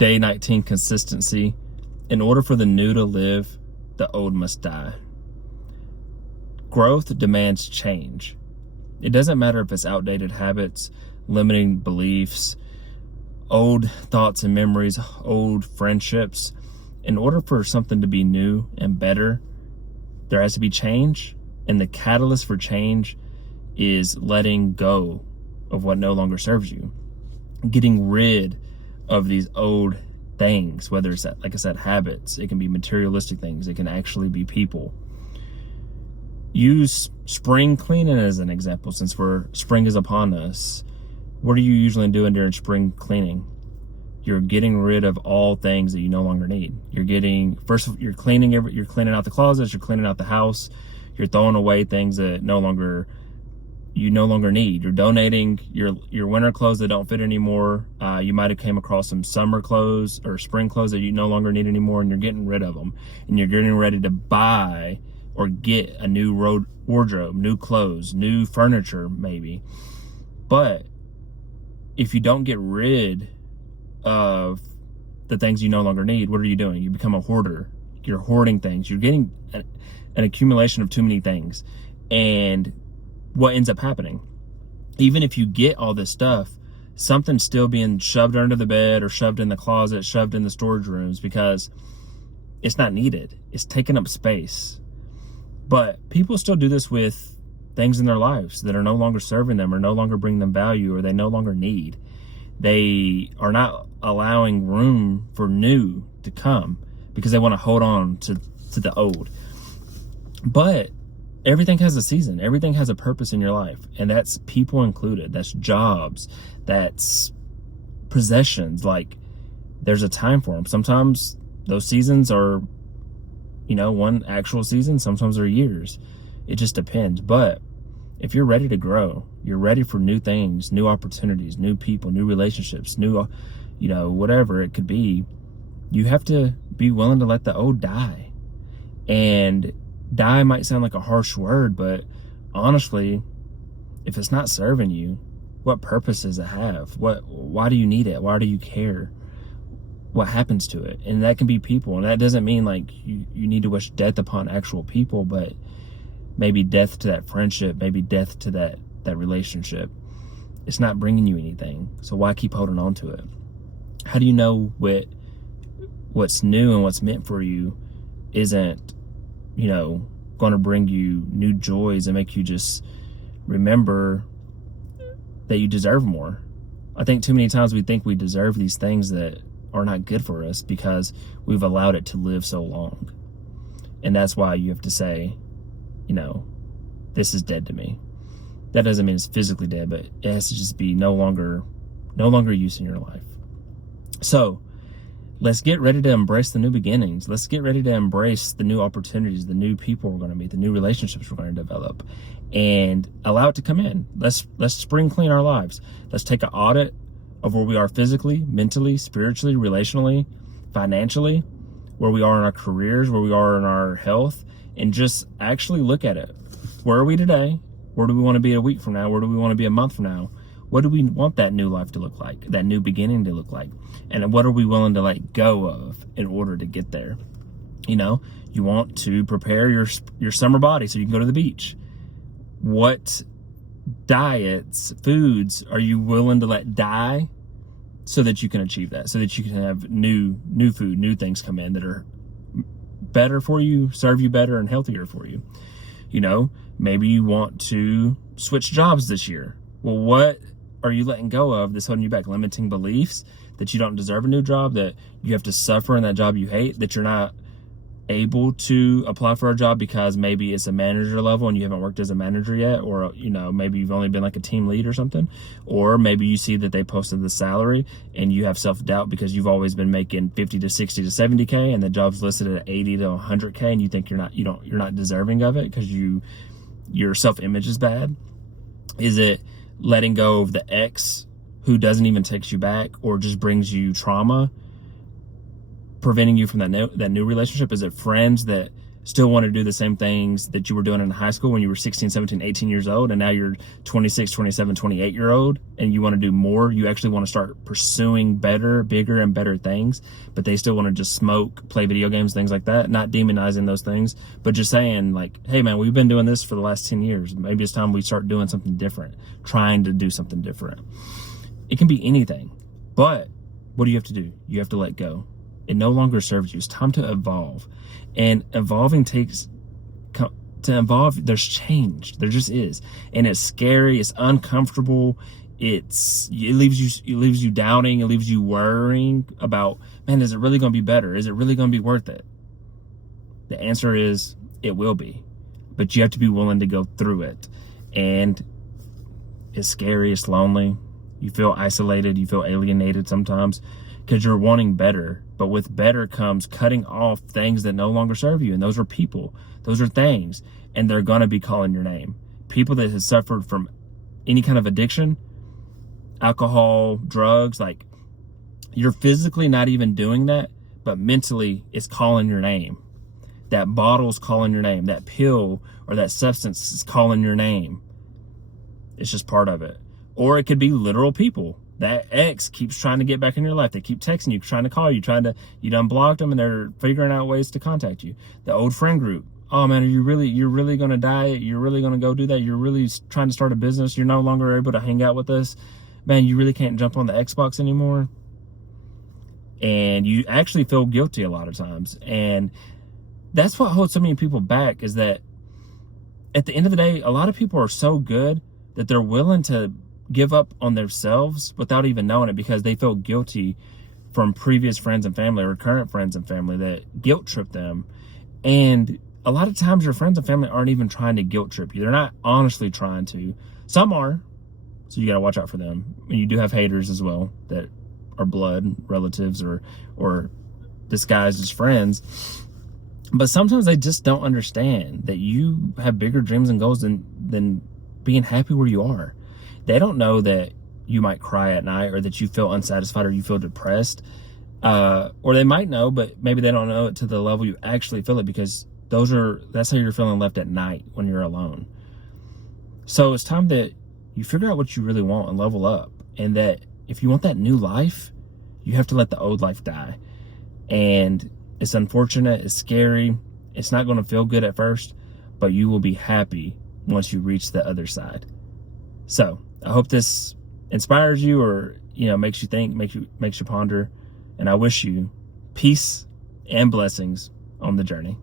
Day 19 consistency. In order for the new to live, the old must die. Growth demands change. It doesn't matter if it's outdated habits, limiting beliefs, old thoughts and memories, old friendships. In order for something to be new and better, there has to be change. And the catalyst for change is letting go of what no longer serves you. Getting rid of these old things, whether it's, like I said, habits. It can be materialistic things. It can actually be people. Use spring cleaning as an example, since spring is upon us. What are you usually doing during spring cleaning? You're getting rid of all things that you no longer need. You're cleaning out the closets, you're cleaning out the house, you're throwing away things that you no longer need. You're donating your winter clothes that don't fit anymore. You might have came across some summer clothes or spring clothes that you no longer need anymore, and you're getting rid of them. And you're getting ready to buy or get a new wardrobe, new clothes, new furniture maybe. But if you don't get rid of the things you no longer need, what are you doing? You become a hoarder. You're hoarding things. You're getting an accumulation of too many things. And what ends up happening? Even if you get all this stuff, something's still being shoved under the bed or shoved in the closet, shoved in the storage rooms because it's not needed. It's taking up space. But people still do this with things in their lives that are no longer serving them or no longer bring them value or they no longer need. They are not allowing room for new to come because they want to hold on to the old. But everything has a season. Everything has a purpose in your life. And that's people included. That's jobs. That's possessions. Like, there's a time for them. Sometimes those seasons are, one actual season. Sometimes they're years. It just depends. But if you're ready to grow, you're ready for new things, new opportunities, new people, new relationships, new, whatever it could be, you have to be willing to let the old die. And die might sound like a harsh word, but honestly, if it's not serving you, what purpose does it have? Why do you need it? Why do you care? What happens to it? And that can be people. And that doesn't mean like you need to wish death upon actual people, but maybe death to that friendship, maybe death to that relationship. It's not bringing you anything. So why keep holding on to it? How do you know what's new and what's meant for you isn't, going to bring you new joys and make you just remember that you deserve more? I think too many times we think we deserve these things that are not good for us because we've allowed it to live so long. And that's why you have to say, this is dead to me. That doesn't mean it's physically dead, but it has to just be no longer use in your life. So let's get ready to embrace the new beginnings. Let's get ready to embrace the new opportunities, the new people we're going to meet, the new relationships we're going to develop, and allow it to come in. Let's spring clean our lives. Let's take an audit of where we are physically, mentally, spiritually, relationally, financially, where we are in our careers, where we are in our health, and just actually look at it. Where are we today? Where do we want to be a week from now? Where do we want to be a month from now? What do we want that new life to look like, that new beginning to look like? And what are we willing to let go of in order to get there? You want to prepare your summer body so you can go to the beach. What diets, foods are you willing to let die so that you can achieve that, so that you can have new food, new things come in that are better for you, serve you better, and healthier for you? Maybe you want to switch jobs this year. Well, what are you letting go of that's holding you back? Limiting beliefs that you don't deserve a new job, that you have to suffer in that job you hate, that you're not able to apply for a job because maybe it's a manager level and you haven't worked as a manager yet, or maybe you've only been like a team lead or something, or maybe you see that they posted the salary and you have self-doubt because you've always been making 50 to 60 to 70K and the job's listed at 80 to 100K and you think you're not deserving of it because your self-image is bad. Is it letting go of the ex who doesn't even take you back or just brings you trauma, preventing you from that new relationship? Is it friends that still want to do the same things that you were doing in high school when you were 16, 17, 18 years old, and now you're 26, 27, 28-year-old, and you want to do more. You actually want to start pursuing better, bigger, and better things, but they still want to just smoke, play video games, things like that. Not demonizing those things, but just saying like, hey man, we've been doing this for the last 10 years. Maybe it's time we start doing something different, trying to do something different. It can be anything, but what do you have to do? You have to let go. It no longer serves you. It's time to evolve. And evolving to evolve, there's change. There just is. And it's scary. It's uncomfortable. It leaves you doubting. It leaves you worrying about, man, is it really going to be better? Is it really going to be worth it? The answer is it will be. But you have to be willing to go through it. And it's scary. It's lonely. You feel isolated. You feel alienated sometimes because you're wanting better. But with better comes cutting off things that no longer serve you. And those are people. Those are things. And they're going to be calling your name. People that have suffered from any kind of addiction, alcohol, drugs, like you're physically not even doing that, but mentally it's calling your name. That bottle's calling your name. That pill or that substance is calling your name. It's just part of it. Or it could be literal people. That ex keeps trying to get back in your life. They keep texting you, trying to call you, you done blocked them and they're figuring out ways to contact you. The old friend group. Oh man, you're really going to diet? You're really going to go do that? You're really trying to start a business? You're no longer able to hang out with us? Man, you really can't jump on the Xbox anymore? And you actually feel guilty a lot of times. And that's what holds so many people back, is that at the end of the day, a lot of people are so good that they're willing to give up on themselves without even knowing it, because they feel guilty from previous friends and family or current friends and family that guilt trip them. And a lot of times your friends and family aren't even trying to guilt trip you. They're not honestly trying to. Some are, so you got to watch out for them. And you do have haters as well that are blood relatives or disguised as friends. But sometimes they just don't understand that you have bigger dreams and goals than being happy where you are. They don't know that you might cry at night, or that you feel unsatisfied, or you feel depressed. Or they might know, but maybe they don't know it to the level you actually feel it, because that's how you're feeling left at night when you're alone. So it's time that you figure out what you really want and level up. And that if you want that new life, you have to let the old life die. And it's unfortunate, it's scary, it's not going to feel good at first, but you will be happy once you reach the other side. So I hope this inspires you, or makes you think, makes you ponder, and I wish you peace and blessings on the journey.